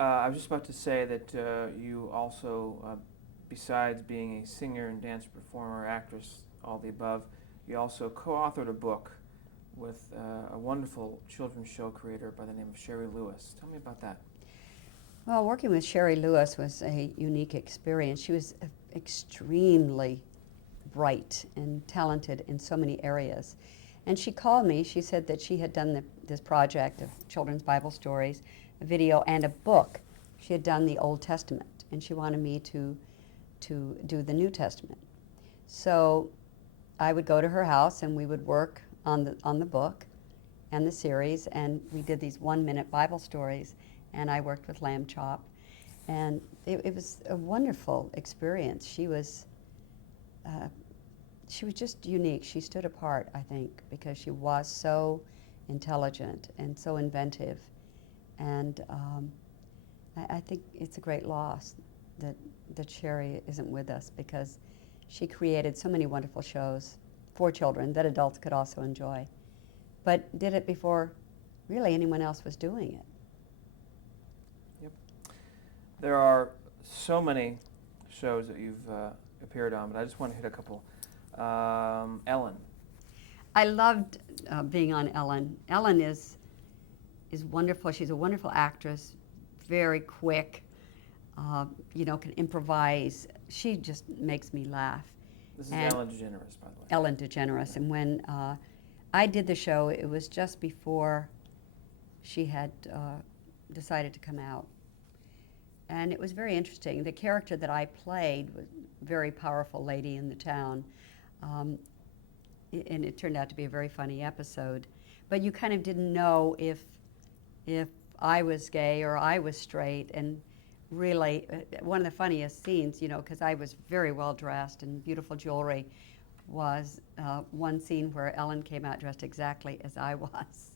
I was just about to say that you also, besides being a singer and dance performer, actress, all the above, you also co-authored a book with a wonderful children's show creator by the name of Sherry Lewis. Tell me about that. Well, working with Sherry Lewis was a unique experience. She was extremely bright and talented in so many areas. And she called me. She said that she had done this project of children's Bible stories, a video, and a book. She had done the Old Testament, and she wanted me to do the New Testament. So I would go to her house, and we would work on the book and the series, and we did these 1-minute Bible stories, and I worked with Lamb Chop. And it was a wonderful experience. Uh, she was just unique. She stood apart, I think, because she was so intelligent and so inventive. And I think it's a great loss that Sherry isn't with us, because she created so many wonderful shows for children that adults could also enjoy, but did it before really anyone else was doing it. Yep. There are so many shows that you've appeared on, but I just want to hit a couple. Ellen. I loved being on Ellen. Ellen is wonderful. She's a wonderful actress, very quick, can improvise. She just makes me laugh. This is And Ellen DeGeneres, by the way. Ellen DeGeneres. And when I did the show, it was just before she had decided to come out. And it was very interesting. The character that I played was a very powerful lady in the town. Um, and it turned out to be a very funny episode. But you kind of didn't know if I was gay or I was straight. And really, one of the funniest scenes, because I was very well dressed and beautiful jewelry, was one scene where Ellen came out dressed exactly as I was.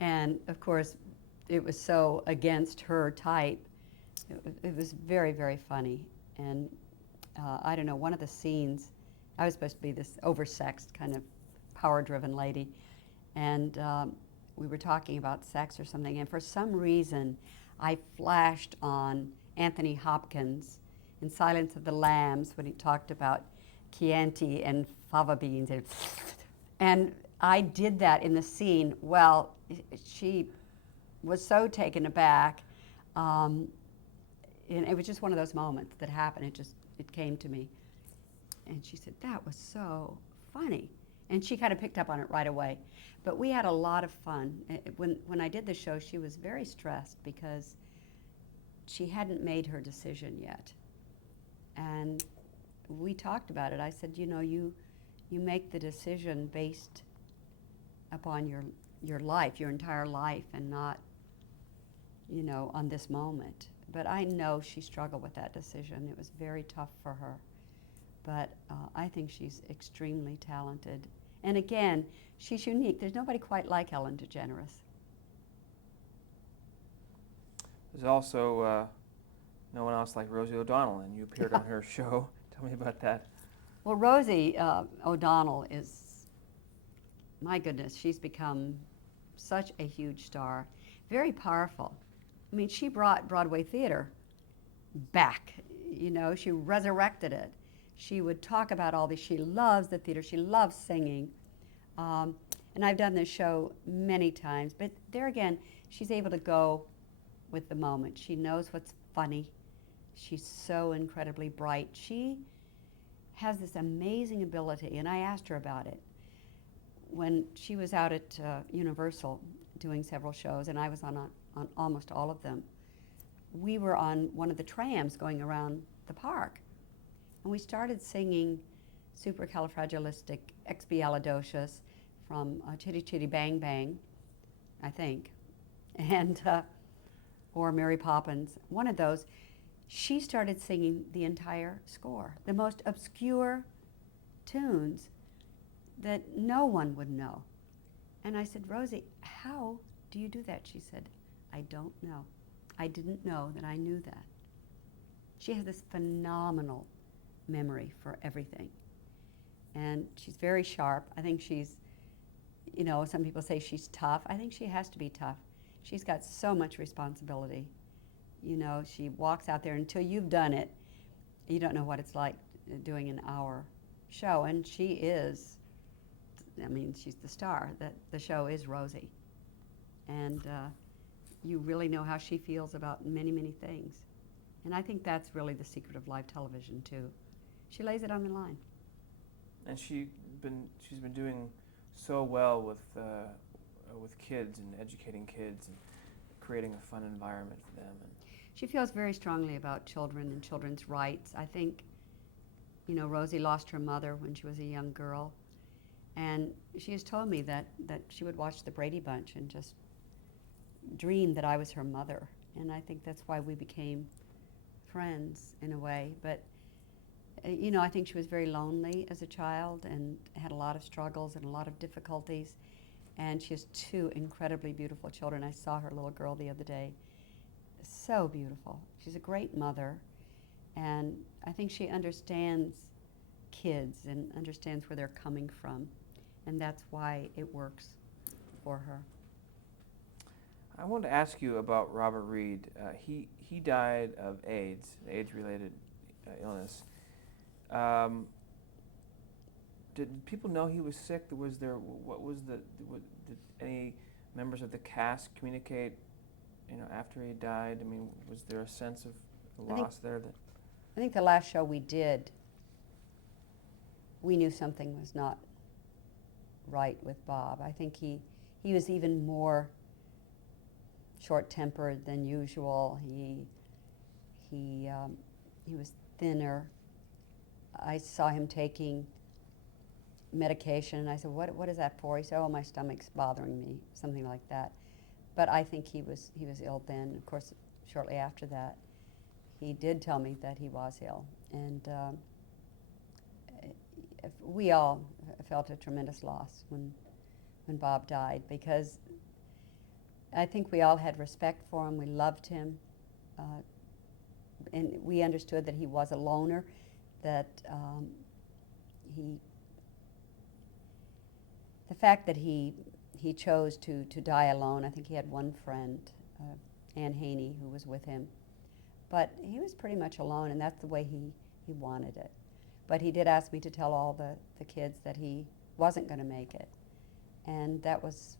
And of course, it was so against her type. It was very, very funny. And I don't know, one of the scenes, I was supposed to be this oversexed kind of power-driven lady. And we were talking about sex or something. And for some reason, I flashed on Anthony Hopkins in Silence of the Lambs when he talked about Chianti and fava beans. And I did that in the scene. Well, she was so taken aback. And it was just one of those moments that happened. It came to me. And she said, that was so funny. And she kind of picked up on it right away. But we had a lot of fun. When I did the show, she was very stressed because she hadn't made her decision yet. And we talked about it. I said, you make the decision based upon your life, your entire life, and not, on this moment. But I know she struggled with that decision. It was very tough for her. But I think she's extremely talented. And again, she's unique. There's nobody quite like Ellen DeGeneres. There's also no one else like Rosie O'Donnell, and you appeared on her show. Tell me about that. Well, Rosie O'Donnell is, my goodness, she's become such a huge star. Very powerful. I mean, she brought Broadway theater back. She resurrected it. She would talk about all this. She loves the theater. She loves singing. And I've done this show many times. But there again, she's able to go with the moment. She knows what's funny. She's so incredibly bright. She has this amazing ability, and I asked her about it. When she was out at Universal doing several shows, and I was on almost all of them, we were on one of the trams going around the park. And we started singing Supercalifragilisticexpialidocious from Chitty Chitty Bang Bang, I think, and or Mary Poppins, one of those. She started singing the entire score, the most obscure tunes that no one would know. And I said, Rosie, how do you do that? She said, I don't know. I didn't know that I knew that. She has this phenomenal memory for everything. And she's very sharp. I think she's, some people say she's tough. I think she has to be tough. She's got so much responsibility You know, she walks out there. Until you've done it, you don't know what it's like doing an hour show. And she is, I mean, she's the star. The show is Rosie. And you really know how she feels about many, many things. And I think that's really the secret of live television, too. She lays it on the line. And she's been doing so well with kids and educating kids and creating a fun environment for them. And She feels very strongly about children and children's rights. I think, you know, Rosie lost her mother when she was a young girl. And she has told me that she would watch the Brady Bunch and just dream that I was her mother. And I think that's why we became friends in a way. But, you know, I think she was very lonely as a child and had a lot of struggles and a lot of difficulties. And she has two incredibly beautiful children. I saw her little girl the other day. So beautiful. She's a great mother. And I think she understands kids and understands where they're coming from. And that's why it works for her. I wanted to ask you about Robert Reed. He died of AIDS, AIDS-related illness. Did people know he was sick? Did any members of the cast communicate, you know, after he died? I mean, was there a sense of the loss there? I think the last show we did, we knew something was not right with Bob. I think he was even more short-tempered than usual. He was thinner. I saw him taking medication, and I said, "What is that for?" He said, "Oh, my stomach's bothering me," something like that. But I think he was ill then. Of course, shortly after that, he did tell me that he was ill, and we all felt a tremendous loss when Bob died, because I think we all had respect for him. We loved him, and we understood that he was a loner, that the fact that he chose to die alone. I think he had one friend, Ann Haney, who was with him, but he was pretty much alone, and that's the way he wanted it. But he did ask me to tell all the kids that he wasn't going to make it, and that was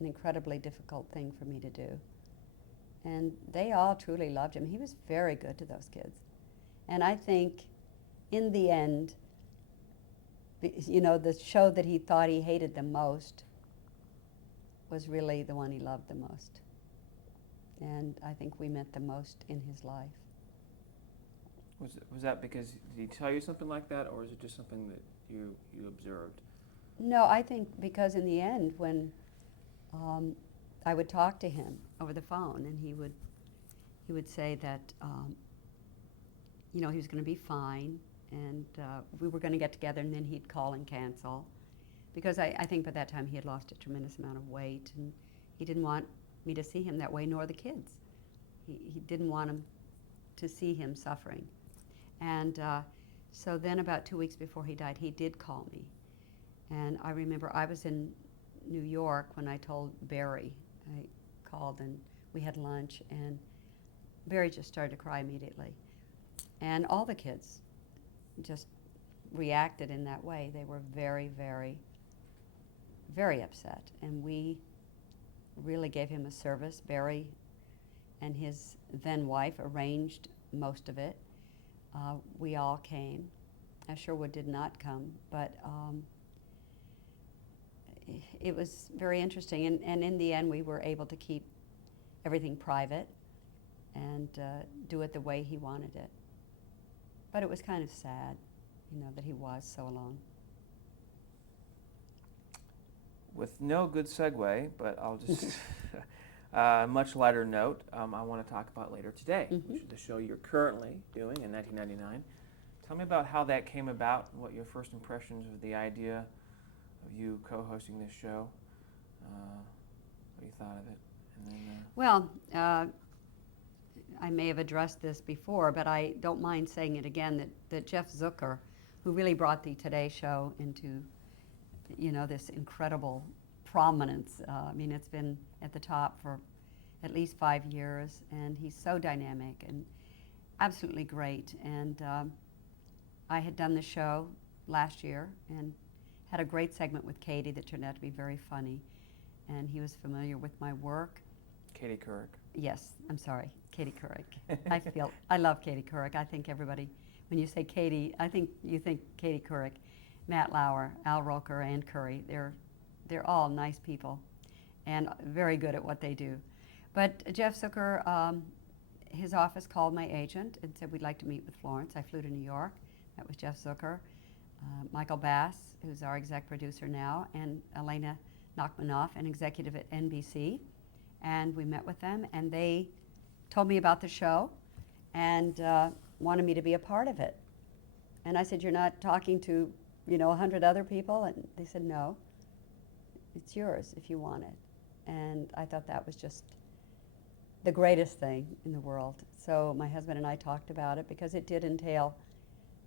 an incredibly difficult thing for me to do. And they all truly loved him. He was very good to those kids. And I think in the end, you know, the show that he thought he hated the most was really the one he loved the most. And I think we meant the most in his life. Was that because, did he tell you something like that, or is it just something that you observed? No, I think because in the end, when I would talk to him over the phone, and he would say that you know, he was going to be fine, and we were going to get together, and then he'd call and cancel, because I think by that time he had lost a tremendous amount of weight, and he didn't want me to see him that way, nor the kids. He didn't want them to see him suffering. And so then about 2 weeks before he died, he did call me. And I remember I was in New York when I told Barry. I called and we had lunch, and Barry just started to cry immediately. And all the kids just reacted in that way. They were very, very, very upset. And we really gave him a service. Barry and his then wife arranged most of it. We all came. Sherwood did not come, but it was very interesting. And in the end, we were able to keep everything private and do it the way he wanted it. But it was kind of sad, you know, that he was so alone. With no good segue, but I'll just, a much lighter note, I want to talk about Later Today, which is the show you're currently doing in 1999. Tell me about how that came about, and what your first impressions of the idea of you co-hosting this show, what you thought of it. And then, Well, I may have addressed this before, but I don't mind saying it again, that Jeff Zucker, who really brought the Today Show into, you know, this incredible prominence. I mean, it's been at the top for at least 5 years, and he's so dynamic and absolutely great. And I had done the show last year and had a great segment with Katie that turned out to be very funny, and he was familiar with my work. Katie Couric. Yes, I'm sorry, Katie Couric. I love Katie Couric. I think everybody, when you say Katie, I think you think Katie Couric, Matt Lauer, Al Roker, and Curry. They're all nice people and very good at what they do. But Jeff Zucker, his office called my agent and said, we'd like to meet with Florence. I flew to New York. That was Jeff Zucker. Michael Bass, who's our exec producer now, and Elena Nachmanoff, an executive at NBC. And we met with them, and they told me about the show and wanted me to be a part of it. And I said, you're not talking to, 100 other people? And they said, no, it's yours if you want it. And I thought that was just the greatest thing in the world. So my husband and I talked about it because it did entail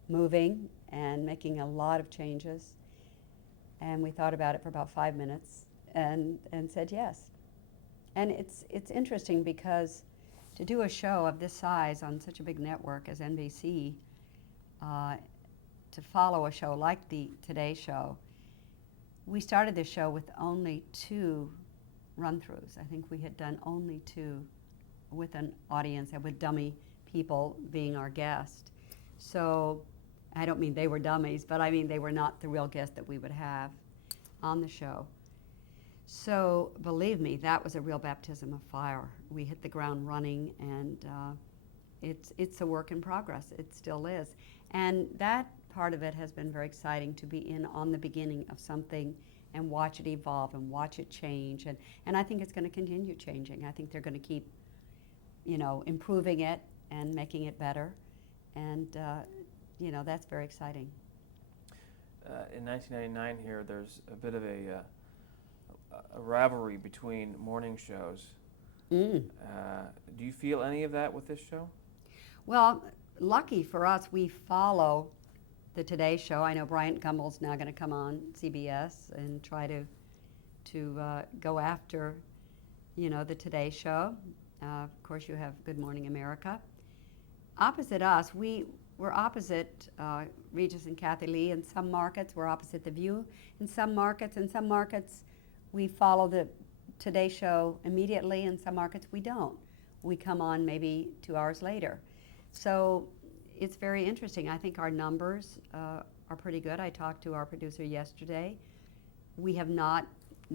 moving and making a lot of changes. And we thought about it for about 5 minutes and said yes. And it's interesting because to do a show of this size on such a big network as NBC, to follow a show like the Today Show, we started this show with only 2 run-throughs. I think we had done only 2 with an audience and with dummy people being our guest. So I don't mean they were dummies, but I mean they were not the real guests that we would have on the show. So believe me, that was a real baptism of fire. We hit the ground running, and it's a work in progress. It still is. And that part of it has been very exciting, to be in on the beginning of something and watch it evolve and watch it change. And I think it's going to continue changing. I think they're going to keep, improving it and making it better. And, that's very exciting. In 1999 here, there's a bit of a rivalry between morning shows. Do you feel any of that with this show? Well, lucky for us, we follow the Today Show. I know Bryant Gumbel's now going to come on CBS and try to go after, the Today Show. Of course, you have Good Morning America. Opposite us, we're opposite Regis and Kathy Lee in some markets. We're opposite The View in some markets. In some markets, we follow the Today Show immediately. In some markets, we don't. We come on maybe 2 hours later. So it's very interesting. I think our numbers are pretty good. I talked to our producer yesterday. We have not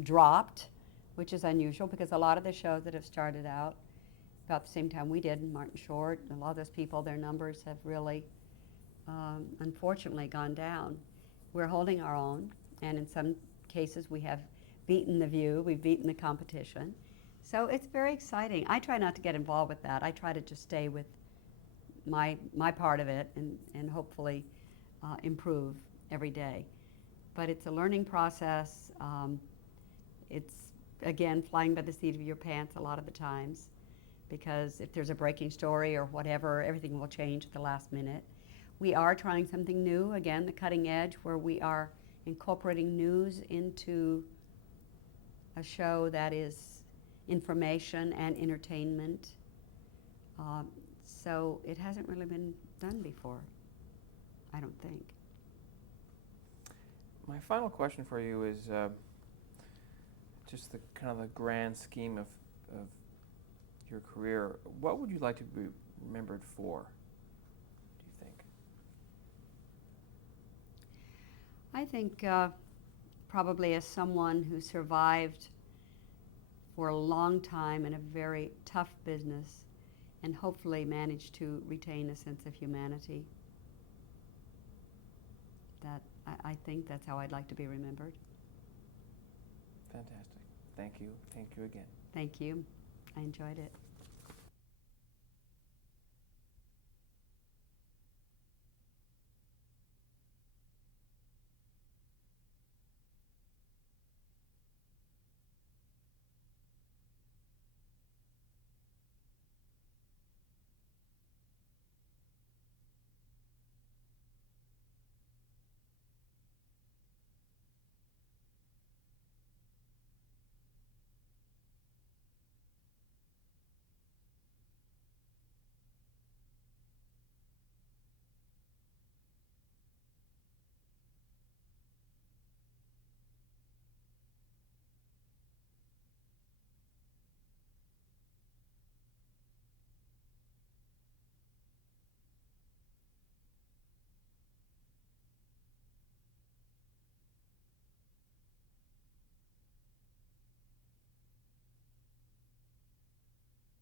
dropped, which is unusual because a lot of the shows that have started out about the same time we did, Martin Short, a lot of those people, their numbers have really, unfortunately, gone down. We're holding our own, and in some cases we have beaten The View, we've beaten the competition. So it's very exciting. I try not to get involved with that. I try to just stay with my part of it and hopefully improve every day. But it's a learning process. It's, again, flying by the seat of your pants a lot of the times, because if there's a breaking story or whatever, everything will change at the last minute. We are trying something new, again, the cutting edge, where we are incorporating news into a show that is information and entertainment. So it hasn't really been done before, I don't think. My final question for you is just the kind of the grand scheme of your career. What would you like to be remembered for, do you think? I think probably as someone who survived for a long time in a very tough business and hopefully managed to retain a sense of humanity. That I think that's how I'd like to be remembered. Fantastic. Thank you. Thank you again. Thank you. I enjoyed it.